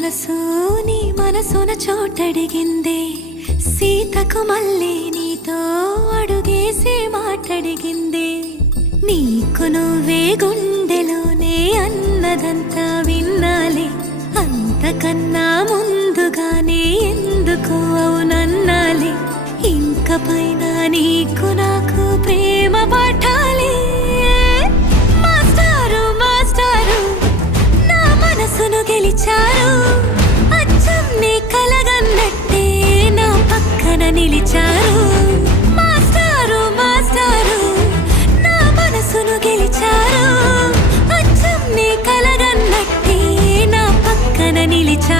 మనసు నీ మనసున చోటడిగిందే, సీతకు మళ్ళీ నీతో అడుగేసి మాటడిగిందే. నీకు నువ్వే గుండెలోనే అన్నదంతా విన్నాలే, అంతకన్నా ముందుగానే ఎందుకు అవునన్నాలే. ఇంక పైన నీకు నాకు ప్రేమ పాఠాలే. మాస్టారు మాస్టారు నా మనసును గెలిచారు, అచ్చం నీ కలగన్నట్టే నా పక్కన నిలిచారు. మాస్టారు మాస్టారు నా మనసును గెలిచారు, అచ్చం నీ కలగన్నట్టే నా పక్కన నిలిచారు.